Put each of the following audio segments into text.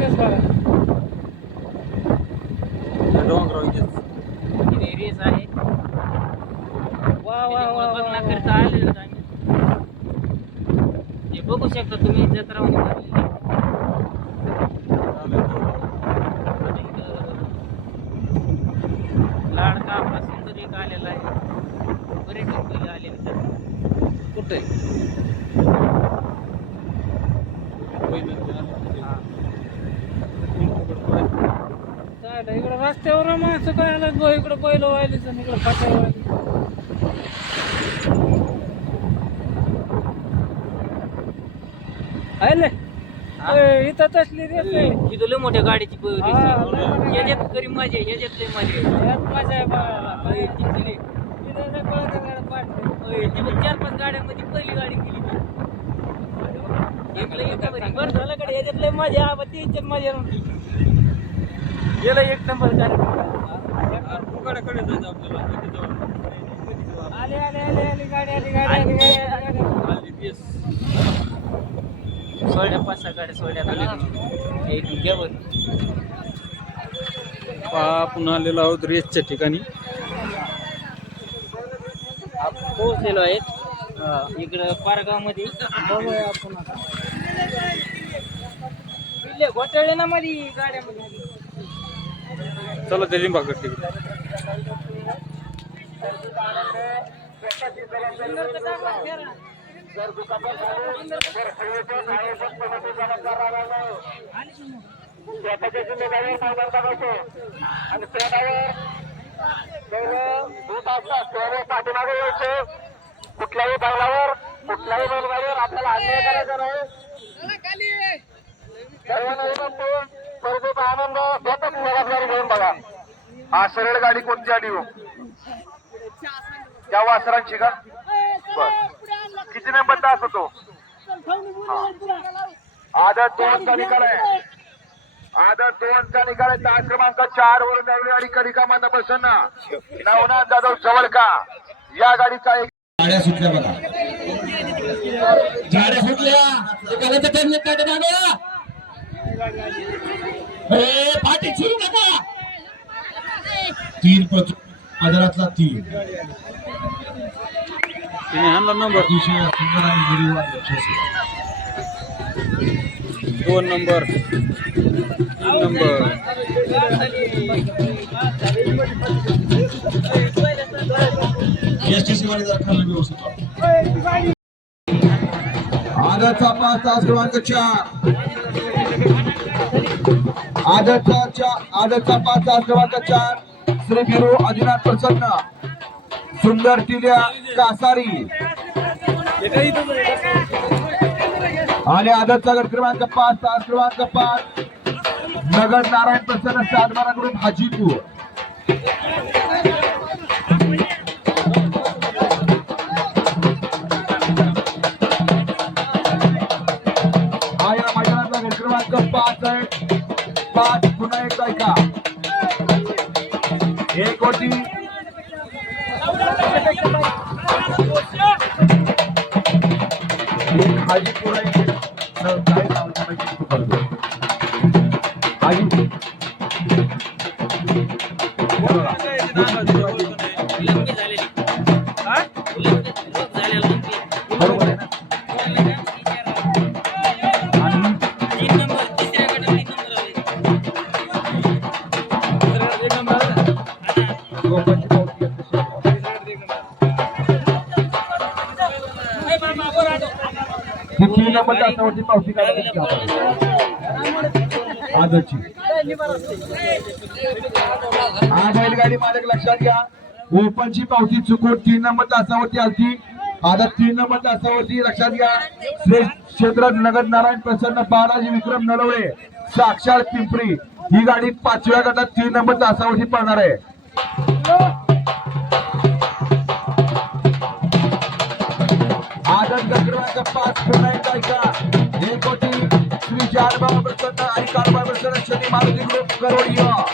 बघा डोंगराव इथेच. रेस आहे वा वा वा बघण्याकरिता आलेलो आम्ही हे बघू शकता तुम्ही जत्रा भरलेली लाडका आपला सुंदर एक आलेला आहे पर्यटक लोक आलेले कुठे काय नाही, इकडं रस्त्यावर माणसं काय आलं गो इकडं बैल व्हायलीच आणि इकडं फाट्या व्हायली आले ए, इथं तसली रेस आहे इथं लय मोठ्या गाडीची ब- रेस हा, आहे. ह्याच्यात खरी मजा आहे ह्याच्यात लय मजा आहे. यात मजा आहे बघायला जिंकली इथं नाही कळत आहे गाड्या पाडते. होय, ती बघ चार पाच गाड्यांमध्ये पहिली गाडी केली ती. एक लय एक. बरं झालं कडे. ह्याच्यात लय मजा आहे, पण ती ह्याच्यात मजा नव्हती गेलं एक नंबर गाडी. फुकाड्याकडे जायचं आपल्याला. आले आले आले आले गाडी आली गाडी आली आली, आली. सोळ्या पाच सहा गाड्या सोळ्यात आल्या एक आपण आलेलो आहोत रेसच्या ठिकाणी. आपण पोहोचलेलो आहेत. इकडं पारगावमध्ये बघूया आपण आता. घोटाळे ना मध्ये गाड्यामध्ये चला त्या लिंबाकड तिकडे. कुठल्याही बैलावर कुठल्याही बैलगाडीवर आपल्याला अन्याय करायचा नाही सर्वांना विनंती आनंद हा सरळ गाडी कोणती आली हो? त्या वासरांची का? बर. किती नंबर तास होतो? आदत दोनचा निकाल आहे. आदत दोनचा निकाल आहे. तास क्रमांक चार वर नवली आणि कलिका माता प्रसन्न नवनाथ जाधव जवळका. या गाडीचा एक गाड्या सुटल्या बघा. गाड्या सुटल्या. एकाला तर त्यांनी काढे ए पाठी सुरू नका. तीन पत्र बाजारातला तीन। तिने आणला नंबर अतिशय सुंदर आणि निर्विवाद यशस्वी. दोन नंबर तीन नंबर एसटीसी वाले जरा खाली व्यवस्थित वापरा. आदतचा पाच तास क्रमांक चार। आदतचा चा- आदतचा पाच तास क्रमांक चार। श्री बिरू आदिनाथ प्रसन्न. सुंदर टिल्या कासारी. आणि आदरचा गट क्रमांक पाच तास क्रमांक पाच. नगर नारायण प्रसन्न सातबारा ग्रुप हाजीपूर. कोटी एक हाजीपूर लोकांची पावती ही तीन पावती काढायची आजची हा बैलगाडी मालक लक्षात घ्या ओपनची पावती चुकून तीन नंबर तासावरती आलती आता तीन नंबर तासावरती लक्षात घ्या श्रेष्ठ क्षेत्र नगर नारायण प्रसन्न बालाजी विक्रम नलवडे साक्षात पिंपरी ही गाडी पाचव्या गटात तीन नंबर तासावरती पडणार आहे. आदत क्रमांक पाच पुन्हा हे कोटी श्री प्रसन्न आणि काळबा प्रसन्न शनी मारुती ग्रुप करोडिया.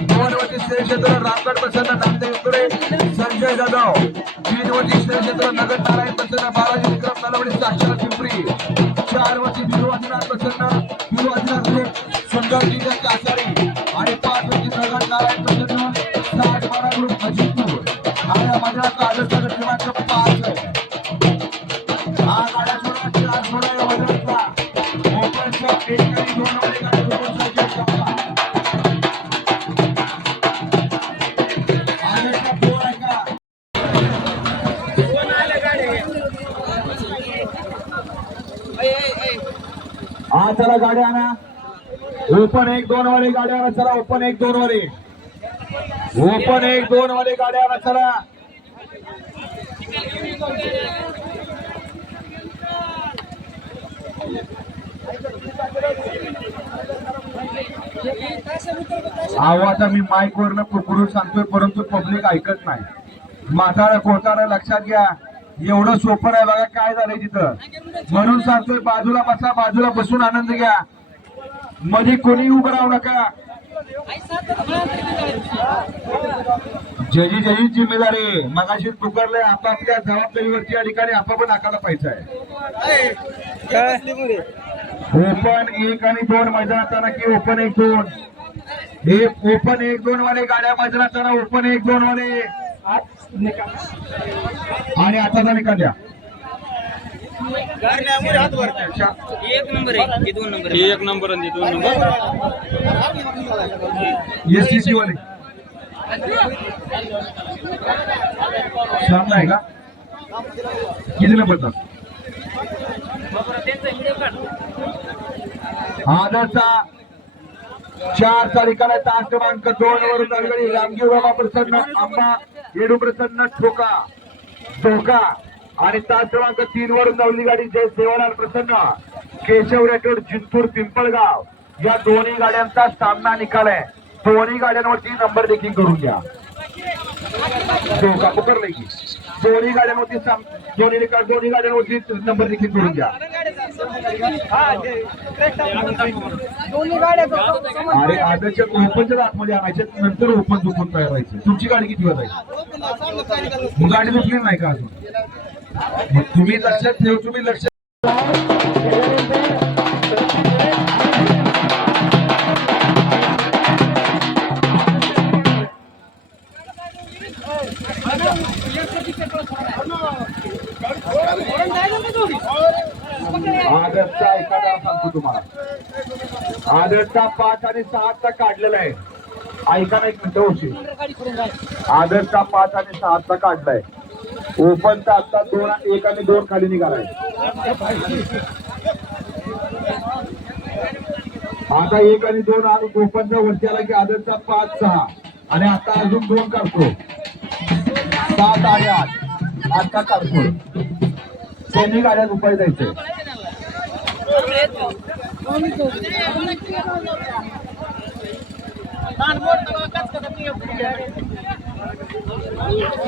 दोनवटी श्री क्षेत्र रामगड प्रसन्न नामदेव इंदुरे संजय जाधव. तीनवटी श्री क्षेत्र नगर नारायण प्रसन्न बालाजी विक्रम नलवडी साक्षात पिंपरी. चार वटी विरू प्रसन्न गाड्या आणा ओपन एक दोन वाले गाड्या आणा चला ओपन एक दोन वाले. ओपन एक दोन वाले गाड्या आणा चला. अहो आता मी माईक वरनं कुकडून सांगतोय परंतु पब्लिक ऐकत नाही. म्हातारा कोतारा लक्षात घ्या. एवढं सोपं आहे बघा काय झालंय तिथं. म्हणून सांगतोय बाजूला बसा बाजूला बसून आनंद घ्या. मध्ये कोणी उभं राहू नका. जजी जजी जिम्मेदारी. मगाशी पुकारलंय आपापल्या जबाबदारीवरती या ठिकाणी आपापण नाकाला पाहिजे आहे. ओपन एक आणि दोन मैदानात की ओपन एक दोन. हे ओपन एक दोन वाले गाड्या मैदानात ओपन एक दोन वाले. आणि आताचा निकाल द्या एक नंबर आहे हे दोन नंबर एक नंबर आणि हे दोन नंबर. एस वाले. चांगला आहे का? किती नंबरचा आदरचा चार तारीखाला तास क्रमांक दोन वरून अलगडी रामजीव बाबा प्रसन्न आंबा येडू प्रसन्न ठोका धोका. आणि तास क्रमांक तीन वरून धावली गाडी जय सेवालाल प्रसन्न. केशव रेटोड जिंतूर पिंपळगाव. या दोन्ही गाड्यांचा सामना निकाल आहे. दोन्ही गाड्यांवरती नंबर देखील करून घ्या. धोका पकडलाय की दोन्ही गाड्यांवरती दोन्ही दोन्ही गाड्यांवरती नंबर देखील करून घ्या अरे आदरच्या ओपनच्या आतमध्ये आणायचे नंतर ओपन दुखून तयार व्हायचं तुमची गाडी किती वाजायची गाडी दुखली नाही का अजून तुम्ही लक्षात ठेव तुम्ही लक्षात आदर्शचा एखादा सांगतो तुम्हाला. आदर्शचा पाच आणि सहाचा काढलेला आहे. ऐका ना एक मिनिट होशी आदर्शचा पाच आणि सहाचा काढलाय. ओपनचा आता दोन एक आणि दोन खाली निघालाय. आता एक आणि दोन आणि ओपनचा वरती आला की आदर्शचा पाच सहा. आणि आता अजून दोन काढतो. सात आणि आठ. आता काढतो. दोन्ही गाड्या दुपारी जायचं.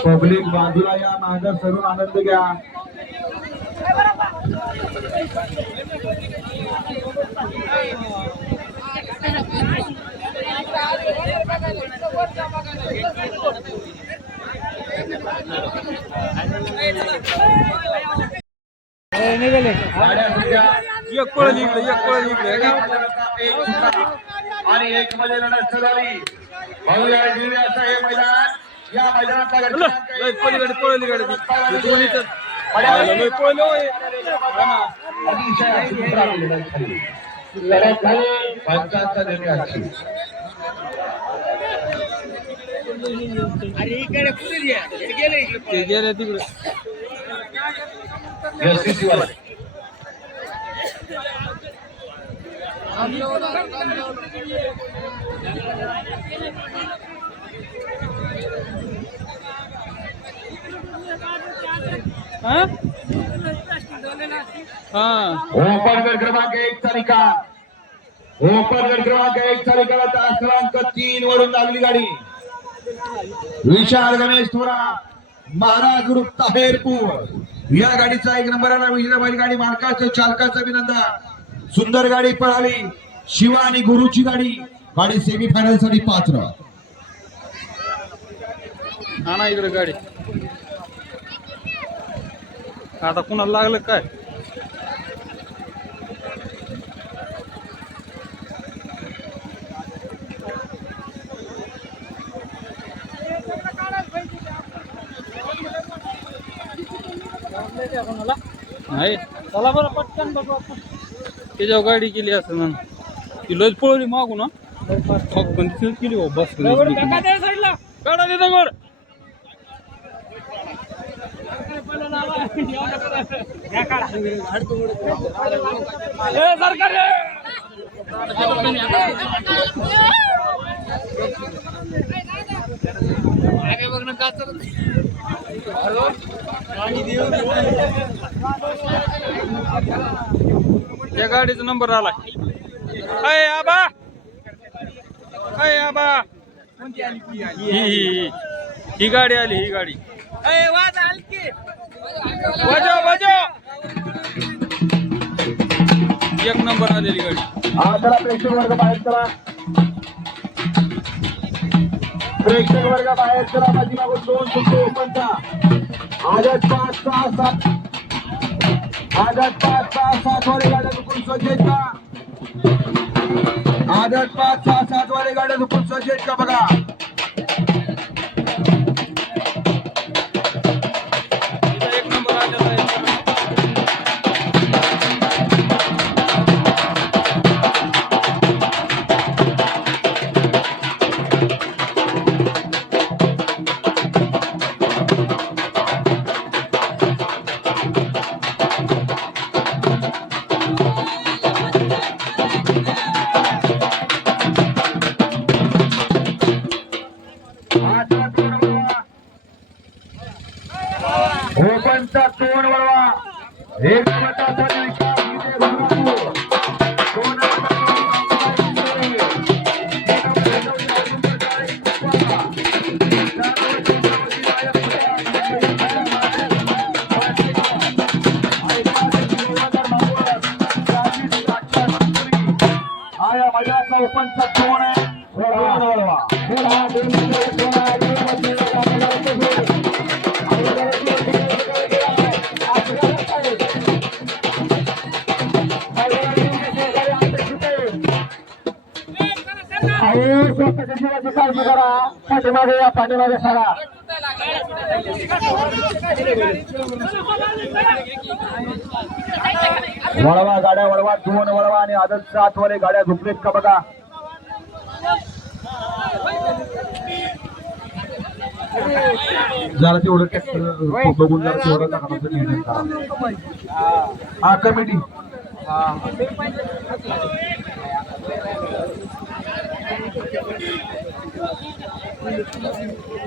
पब्लिक बाजूला या मागं सरून आनंद घ्या. निघाले. एक पळली इकडे एक इकडे आणि एक मध्ये लढत झाली बहुया जिल्ह्याचं हे मैदान. या मैदानाचा गट. पलीकडे पळली गाडी ती. हे दोन्हीच लय पळलो. लढत झाली पंचांचा गेले. तिकडे एसटीसी वाले हा हा ओपन गट क्रमांक एक चा निकाल ओपन गट क्रमांक एक चा निकाल क्रमांक तीन वरून लागली गाडी. विशाल गणेश थोरा महाराज ग्रुप ताहेरपूर या गाडीचा एक नंबर आला. विजय गाडी मालकाचं चालकाचं अभिनंदन. सुंदर गाडी पळाली. शिवा आणि गुरुची गाडी. गाडी सेमीफायनलसाठी पात्र इकडे गाडी. आता कुणाला लागलं काय? नाही. चला बरं पटकन बघू आपण. त्याच्यावर गाडी केली असं ना ती लस पळवली मागू ना मग पण तिथेच केली हो बस काढा दगड ए, त्या गाडीचा नंबर आला. अय आबा! अय आबा! ही ही गाडी आली ही गाडी. वाजव वाजव! एक नंबर आलेली गाडी. हा चला प्रेक्षक वर्ग बाहेर चला. प्रेक्षक वर्ग बाहेर चला माझी मागून दोन सुट्टे ओपनचा. आजच पाच सहा सात. आदत पाच सहा सात वारे गाड्या चुकून स्वच्छ आहेत का? आदत पाच सहा सात वारे गाड्या चुकून स्वच्छ आहेत का बघा? दोन तोंड वळवा आया माझ्या ओपनचा तोंड आहे वळवा काळजी करा पाठीमागे या पाठीमागे सारा वळवा गाड्या वळवा दोन वळवा आणि आदर्श सात गाड्या झुकलेत का बघा? जरा तेवढं ट्रॅक्टर बघून जरा तेवढं हा कमिटी. 本当に。